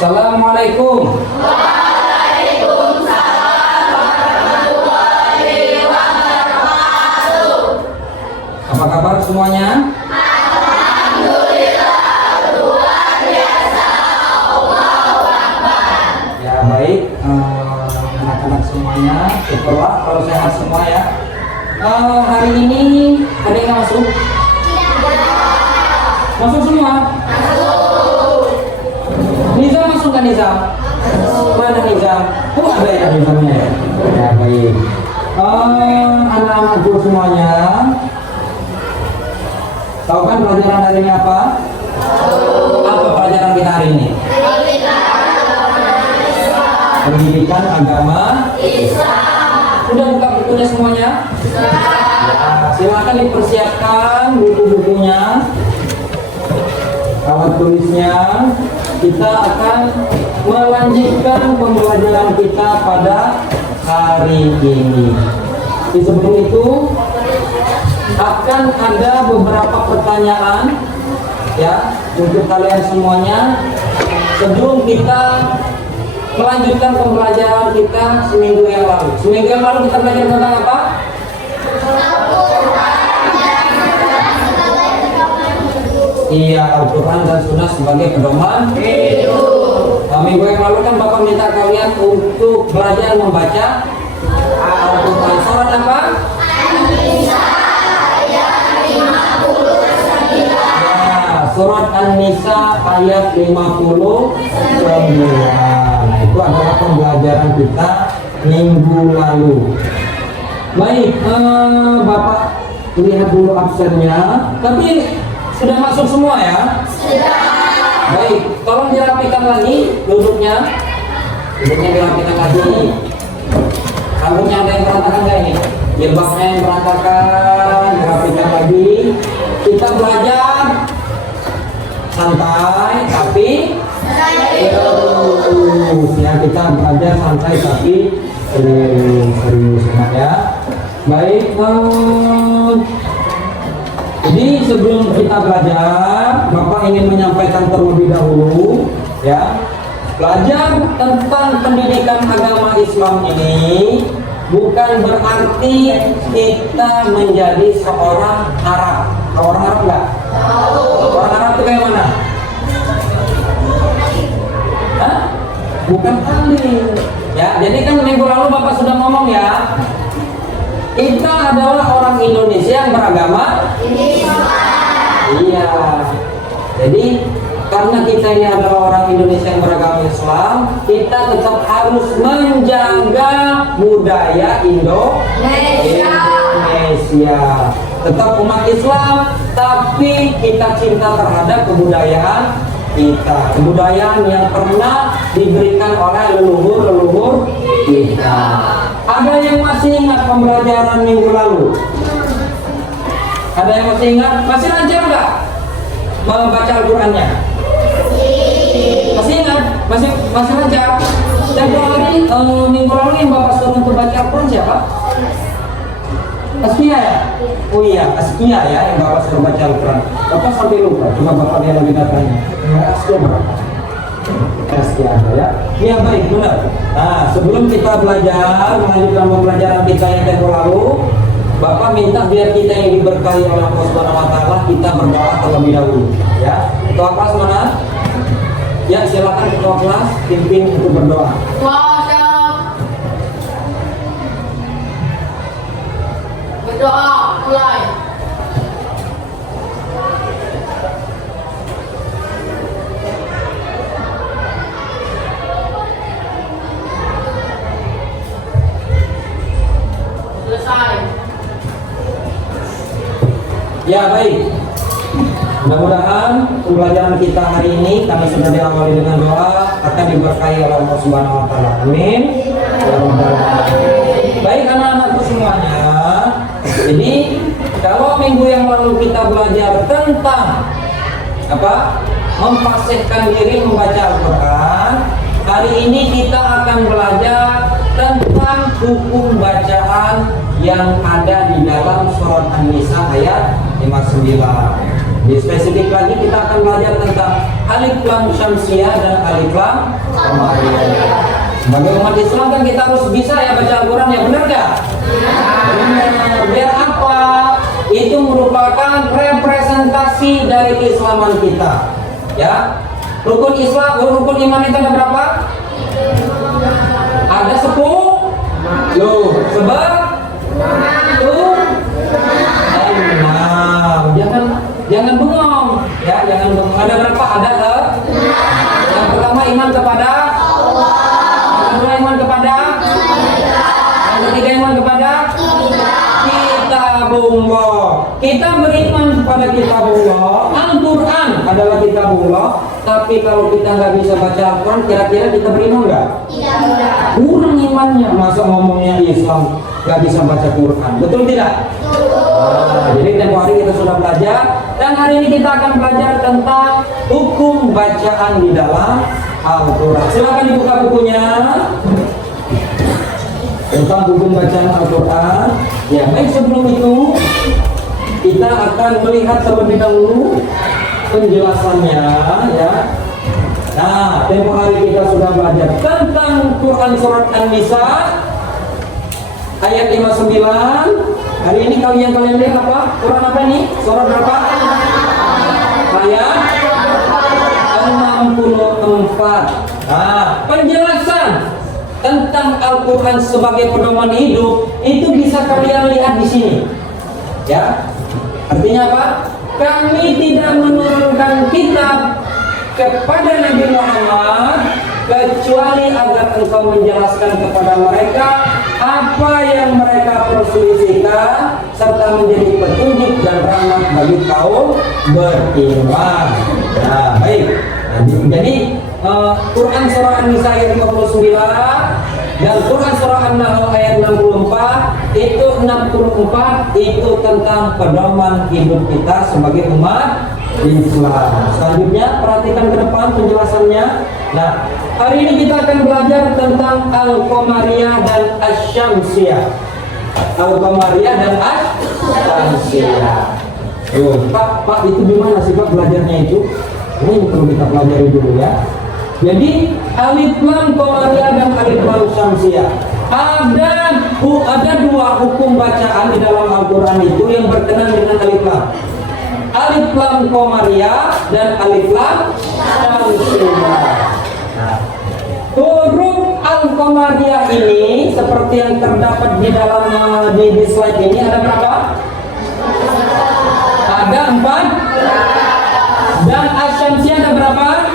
Assalamualaikum. Apa kabar semuanya? Ya baik, anak-anak semuanya, syukurlah kalau sehat semua ya. Hari ini ada yang masuk? Masuk semua? Nizam masuk kan Nizam? Mana Nizam? Oh ada ya Nizamnya ya? Ya baik. Anak-anakku semuanya, tahu kan pelajaran hari ini apa? Apa pelajaran kita hari ini? Pendidikan agama Islam. Udah buka bukunya semuanya? Ya, silakan dipersiapkan buku-bukunya, alat tulisnya. Kita akan melanjutkan pembelajaran kita pada hari ini. Di sebelum itu akan ada beberapa pertanyaan ya untuk kalian semuanya sebelum kita melanjutkan pembelajaran kita seminggu yang lalu. Seminggu yang lalu kita belajar tentang apa? Iya, Al-Quran dan Sunnah sebagai pedoman hidup. Minggu yang lalu kan Bapak minta kalian untuk belajar membaca Al-Quran. Surat apa? An-Nisa ayat 59. Ya, surat An-Nisa ayat 59. Nah, itu adalah pembelajaran kita minggu lalu. Baik, Bapak lihat dulu absennya. Tapi sudah masuk semua ya? Sudah. Baik, tolong dirapikan lagi duduknya. Duduknya dirapikan lagi. Rambutnya ada yang berantakan nggak ini? Jilbabnya yang berantakan, dirapikan lagi. Kita belajar santai tapi serius ya. Kita belajar santai tapi serius ya. Baik. Jadi sebelum kita belajar, Bapak ingin menyampaikan terlebih dahulu ya, belajar tentang pendidikan agama Islam ini bukan berarti kita menjadi seorang Arab. Orang Arab enggak? Orang Arab itu kayak mana? Hah? Bukan alim. Ya, jadi kan minggu lalu Bapak sudah ngomong ya, kita adalah orang Indonesia yang beragama Islam. Iya. Jadi karena kita ini adalah orang Indonesia yang beragama Islam, kita tetap harus menjaga budaya Indonesia. Tetap umat Islam, tapi kita cinta terhadap kebudayaan kita. Kebudayaan yang pernah diberikan oleh leluhur-leluhur kita. Ada yang masih ingat pembelajaran minggu lalu? Ada yang masih ingat? Masih lancar nggak membaca Al-Qurannya? Masih ingat? Masih lancar? Setiap hari minggu lalu yang Bapak suruh untuk baca Al-Quran siapa? Askia ya? Oh iya, Askia ya yang Bapak suruh baca Al-Quran. Bapak sampai lupa, cuma Bapak lihat lagi datanya. Askia berapa? Askia ada ya? Iya baik, benar. Nah, sebelum kita belajar, melanjutkan pembelajaran kita yang tempo lalu, Bapak minta biar kita yang diberkahi oleh Allah Subhanahu wa Ta'ala, kita berdoa terlebih dahulu ya. Ketua kelas mana? Ya, silakan ketua kelas pimpin untuk berdoa. Berdoa mulai. Selesai. Ya baik. Mudah-mudahan pembelajaran kita hari ini kami sudah diawali dengan doa akan diberkahi oleh Allah Subhanahu wa Ta'ala. Amin. Ya Rabbal Alamin. Baik anak-anakku semuanya. Jadi kalau minggu yang lalu kita belajar tentang apa? Memfasihkan diri membaca Al-Quran. Hari ini kita akan belajar tentang hukum bacaan yang ada di dalam surat An-Nisa ayat 59. Di spesifik lagi kita akan belajar tentang alif lam syamsiah dan alif lam qamariyah. Sebagai umat Islam kan kita harus bisa ya baca Al-Quran, ya benar gak? Benar. Biar apa? Itu merupakan representasi dari keislaman kita. Ya, rukun Islam, rukun iman itu ada berapa? Ada 10. Loh, sebab tuh 6. Jangan bengong, ya, jangan bengong. Ada berapa? Ada yang pertama iman kepada Allah. Yang kedua iman kepada yang ketiga iman kepada kitabullah. Kita beriman kepada kitabullah. Al-Quran adalah kitabullah. Tapi kalau kita nggak bisa baca Al-Quran, kira-kira kita beriman nggak? Tidak. Kurang imannya. Masa ngomongnya Islam nggak bisa baca Quran? Betul tidak? Nah, jadi tempo hari kita sudah belajar, dan hari ini kita akan belajar tentang hukum bacaan di dalam Al-Quran. Silakan dibuka bukunya tentang hukum bacaan Al-Quran. Ya, baik, sebelum itu kita akan melihat terlebih dahulu penjelasannya, ya. Nah, tempo hari kita sudah belajar tentang Quran surat An-Nisa ayat 59. Hari ini kalian lihat apa? Quran apa ini? Surat berapa? Ayat 64. Nah, penjelasan tentang Al-Quran sebagai pedoman hidup itu bisa kalian lihat di sini. Ya, artinya apa? Kami tidak menurunkan kitab kepada Nabi Muhammad kecuali agar engkau menjelaskan kepada mereka apa yang mereka perselisihkan serta menjadi petunjuk dan rahmat bagi kaum beriman. Nah, baik. Nah, jadi Quran surah An-Nisa ayat 59 dan Quran surah An-Nahl ayat 64 itu tentang pedoman hidup kita sebagai umat Islam. Selanjutnya perhatikan ke depan penjelasannya. Nah, hari ini kita akan belajar tentang Al-Qamariyah dan Asy-Syamsiyah. Al-Qamariyah dan Asy-Syamsiyah. Pak, itu gimana sih Pak belajarnya itu? Ini perlu kita pelajari dulu ya. Jadi alif lam qamariyah dan alif lam syamsiyah. Ada dua hukum bacaan di dalam Al-Quran itu yang berkenaan dengan alif lam. Alif lam qamariyah dan alif lam syamsiyah. Nah, huruf al-qamariyah ini seperti yang terdapat di dalam di slide ini ada berapa? Ada 4. Dan asy-syamsiyah ada berapa?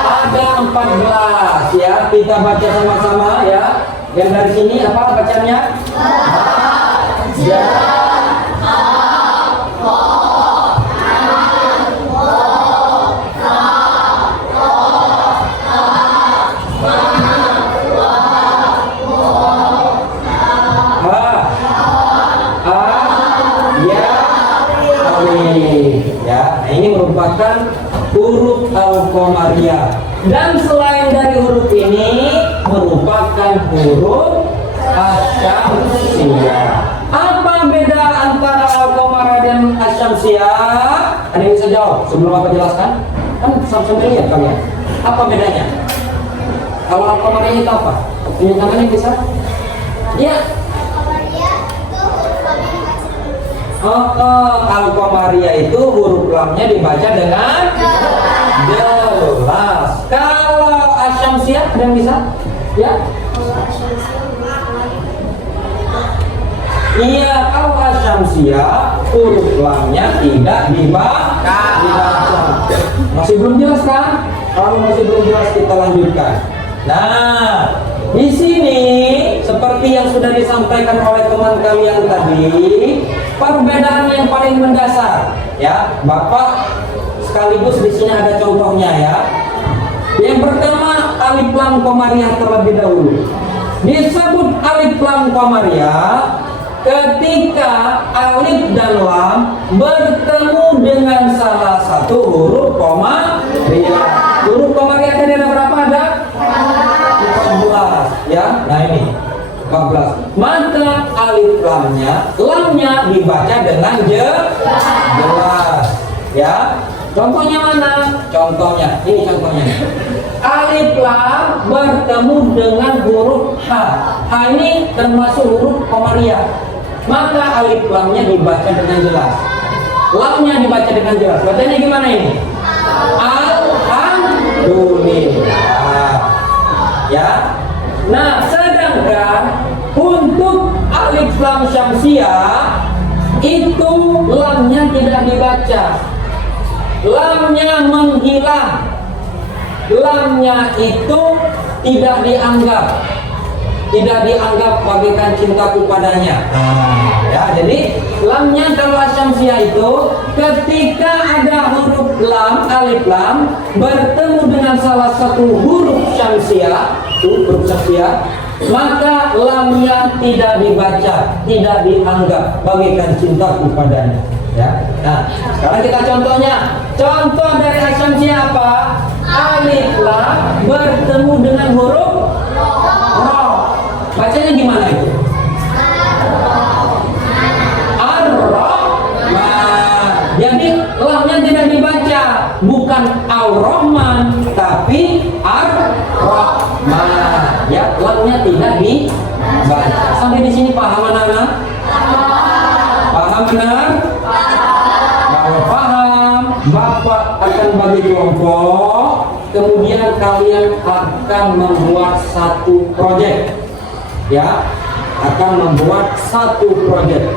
Ada 14 ya. Kita baca sama-sama ya. Yang dari sini apa bacanya? Ya. Ini merupakan huruf al-qamariyah, dan selain dari huruf ini merupakan huruf asy-syamsiyah. Apa beda antara al-qamariyah dan asy-syamsiyah? Ada yang bisa jawab sebelum aku jelaskan? Kan sama-sama lihat kalian. Apa bedanya? Kalau al-qamariyah itu apa? Punya tangannya bisa? Ya. Al-Qamariyah itu huruf lamnya dibaca dengan jelas. Kalau asy-syamsiyah ada yang bisa? Ya? Iya, kalau asy-syamsiyah huruf lamnya tidak dibaca. Masih belum jelas kan? Kalau masih belum jelas kita lanjutkan. Nah, di sini seperti yang sudah disampaikan oleh teman kalian tadi, perbedaan yang paling mendasar, ya, Bapak sekaligus di sini ada contohnya ya. Yang pertama alif lam qamariyah terlebih dahulu. Disebut alif lam qamariyah ketika alif dan lam bertemu dengan salah satu huruf qamariyah. Huruf qamariyah tadi ada berapa? Ada 14 ya. Nah ini 14. Maka alif lamnya dibaca dengan jelas ya. Contohnya mana? Contohnya, ini contohnya. Alif lam bertemu dengan huruf H. H ini termasuk huruf komariah. Maka alif lamnya dibaca dengan jelas. Lamnya dibaca dengan jelas. Bacanya gimana ini? Alhamdulillah. Ya. Nah, sedangkan untuk alif lam syamsiah itu lamnya tidak dibaca. Lamnya menghilang. Lamnya itu tidak dianggap bagaikan cintaku padanya. Ya, jadi lamnya kalau syamsiah itu ketika ada huruf lam, alif lam bertemu dengan salah satu huruf syamsiah, maka lamnya tidak dibaca, tidak dianggap bagaikan cintaku padanya. Ya. Nah, sekarang kita contohnya. Contoh dari asyamsiah apa? Alif lam bertemu dengan huruf ro. Bacanya gimana itu? Ar-Rahman. Jadi lamnya tidak dibaca, bukan Ar-Rahman, tapi Ar-Rahman. Ya, lamnya tidak dibaca. Sampai di sini paham anak-anak? Paham benar? Kalau paham, Bapak akan bagi kelompok, kemudian kalian akan membuat satu proyek. Ya, akan membuat satu proyek.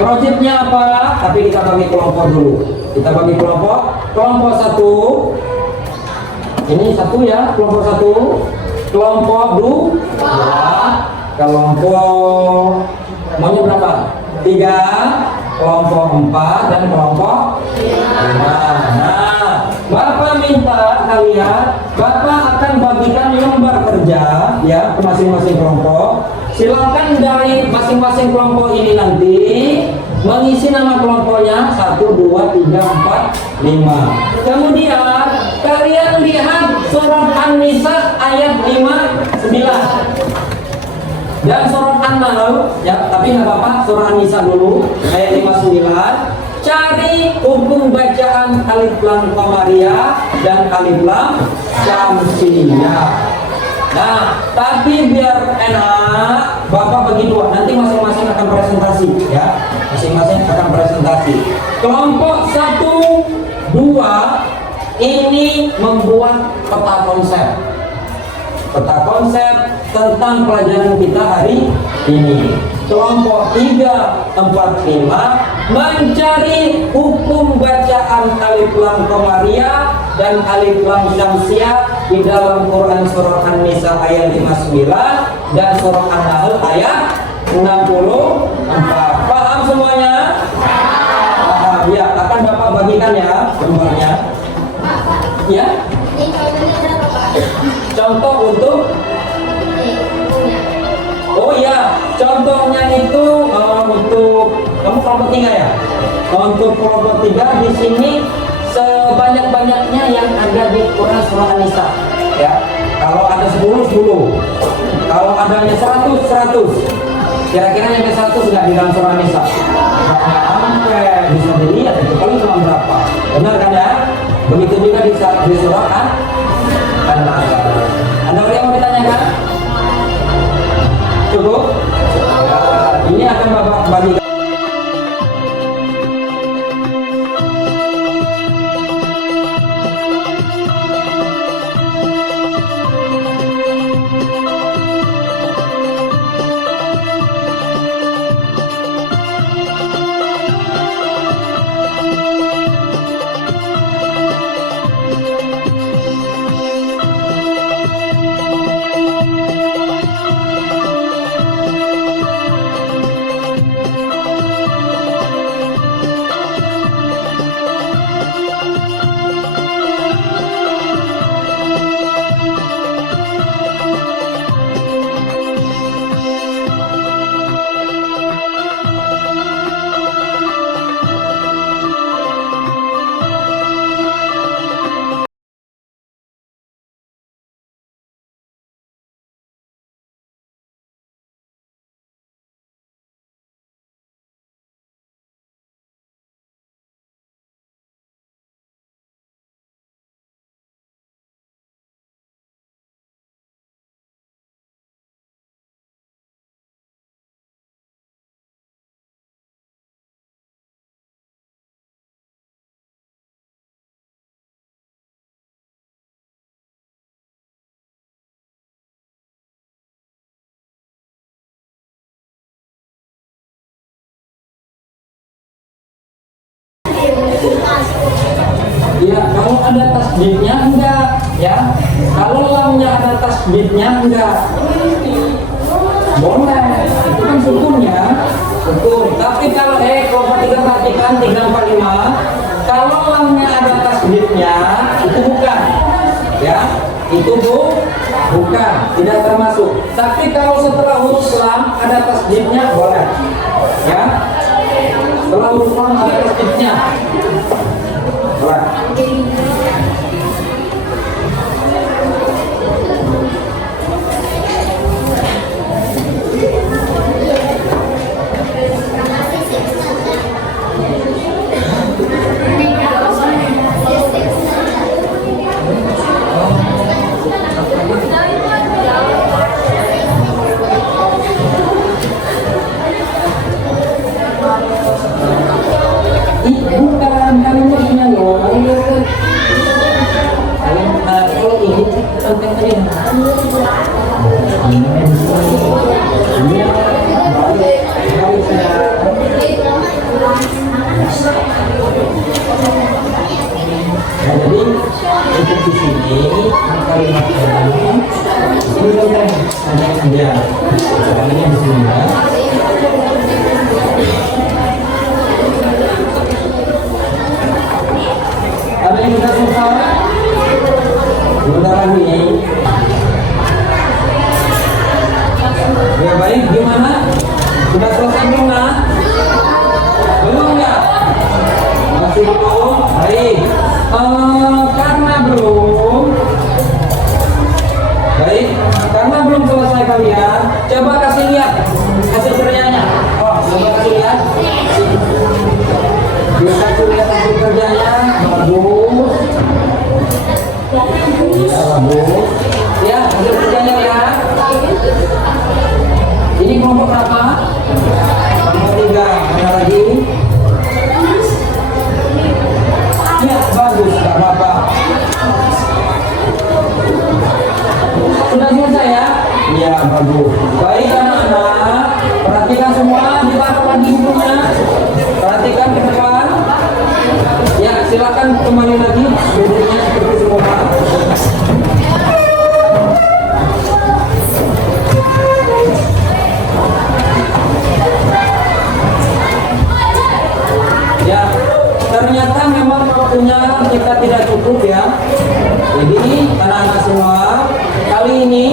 Proyeknya apa? Tapi kita bagi kelompok dulu. Kita bagi kelompok. Kelompok satu. Ini satu ya, kelompok satu. Kelompok dua. Kelompok maunya berapa? 3. Kelompok 4 dan kelompok 5. Nah, Bapak minta kalian, Bapak akan bagikan lembar kerja ya ke masing-masing kelompok. Silakan dari masing-masing kelompok ini nanti mengisi nama kelompoknya 1, 2, 3, 4, 5. Kemudian kalian lihat surat An-Nisa ayat 59 dan surat An-Nahl ya, tapi nggak apa-apa, surat An-Nisa dulu ayat 59. Cari hukum bacaan alif lam qamariyah dan alif lam syamsiyah. Nah, tapi biar enak, Bapak bagi dua. Nanti masing-masing akan presentasi ya. Masing-masing akan presentasi. Kelompok 1, 2 ini membuat peta konsep. Peta konsep tentang pelajaran kita hari ini. Kelompok 3, 4, 5 mencari hukum bacaan alif lam qamariyah dan alif lam syamsiyah di dalam Quran surah An-Nisa ayat 59 dan surah An-Nahl ayat 64. Paham semuanya? Paham ya. Akan Bapak bagikan ya lembarnya. Ya. Contoh untuk oh iya, contohnya itu untuk kamu kelompok 3 ya. Untuk kelompok 3 di sini sebanyak-banyaknya yang ada di Quran surah An-Nisa. Ya, kalau ada 10, 10. Kalau adanya 100, 100. Kira-kira yang ke 100 nggak di dalam surah An-Nisa? Nggak sampai, bisa dilihat itu paling cuma berapa. Benar kan ya? Begitu juga di surah An-Nahl. Ada yang mau ditanyakan? Cukup? Ini akan Bapak bagikan. tasdidnya enggak, ya. Kalau lamnya ada tasdidnya enggak, boleh. Itu kan sukunnya, sukun. Tapi kalau kalau perhatikan 3, 4, 5, kalau lamnya ada tasdidnya itu bukan, ya. Itu bukan, tidak termasuk. Tapi kalau setelah huruf lam ada tasdidnya boleh, ya. Setelah huruf lam ada tasdidnya boleh. Bukan, kalimatnya loh. Kalau ini penting tadi. Jadi untuk di sini kalimat ini kan ada dia. Kalimatnya di sini ya. Ada yang sudah selesai? Sebentar lagi. Ya baik, gimana? Sudah selesai belum nak? Belum ya? Masih belum? Baik. Karena belum. Baik, karena belum selesai kalian, coba kasih lihat hasil kerjanya. Oh, coba kasih lihat. Bisa lihat hasil kerjanya. Bagus. Ya, bagus. Ya, hasil kerjanya ya. Ini kelompok berapa? Kelompok 3. Mana lagi? Ya, bagus. Gak apa-apa. Sudah selesai ya? Iya, bagus. Baik anak-anak, perhatikan semua, ditaruh lagi bukunya. Perhatikan ke depan. Ya, silakan kembali lagi bukunya seperti semula. Ya, ternyata memang waktunya kita tidak cukup ya. Jadi anak-anak semua, kali ini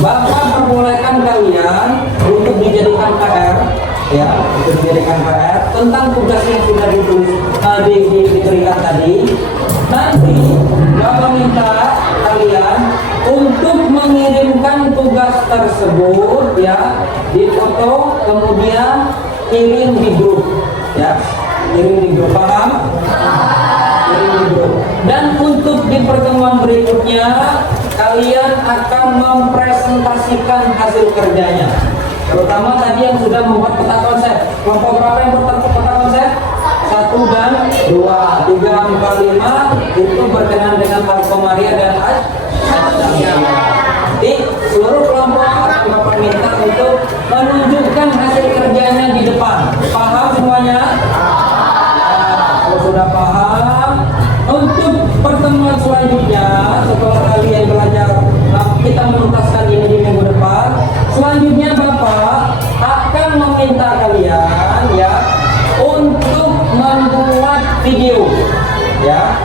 Bapak perbolehkan kalian untuk dijadikan PR, ya, untuk dijadikan PR tentang tugas yang sudah diberikan tadi. Nanti Bapak minta kalian untuk mengirimkan tugas tersebut, ya, di foto, kemudian kirim di grup, ya, kirim di grup, paham? Kirim di grup. Dan untuk di pertemuan berikutnya kalian akan mempresentasikan hasil kerjanya, terutama tadi yang sudah membuat peta konsep. Kelompok berapa yang membuat peta konsep? 1 dan 2, 3, 4, 5 itu berkenaan dengan Al-Qamariyah dan Asy-Syamsiyah. Jadi seluruh kelompok akan Bapak minta untuk menunjukkan hasil kerjanya di depan. Paham semuanya? Kalau sudah paham, untuk pertemuan selanjutnya setelah kalian belajar, kita menuntaskan ini di minggu depan. Selanjutnya Bapak akan meminta kalian, ya, untuk membuat video, ya,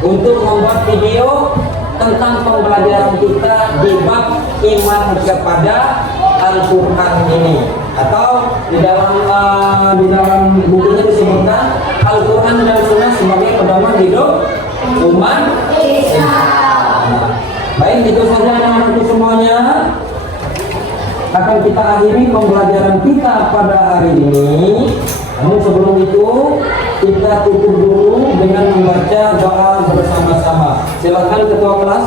untuk membuat video tentang pembelajaran kita di bab iman kepada Al-Quran ini, atau di dalam bukunya disebutkan Al-Quran dan Sunnah sebagai pedoman hidup umat Islam. Baik, itu saja anak-anakku semuanya. Akan kita akhiri pembelajaran kita pada hari ini. Namun sebelum itu kita tutup dulu dengan membaca doa bersama-sama. Silakan ketua kelas.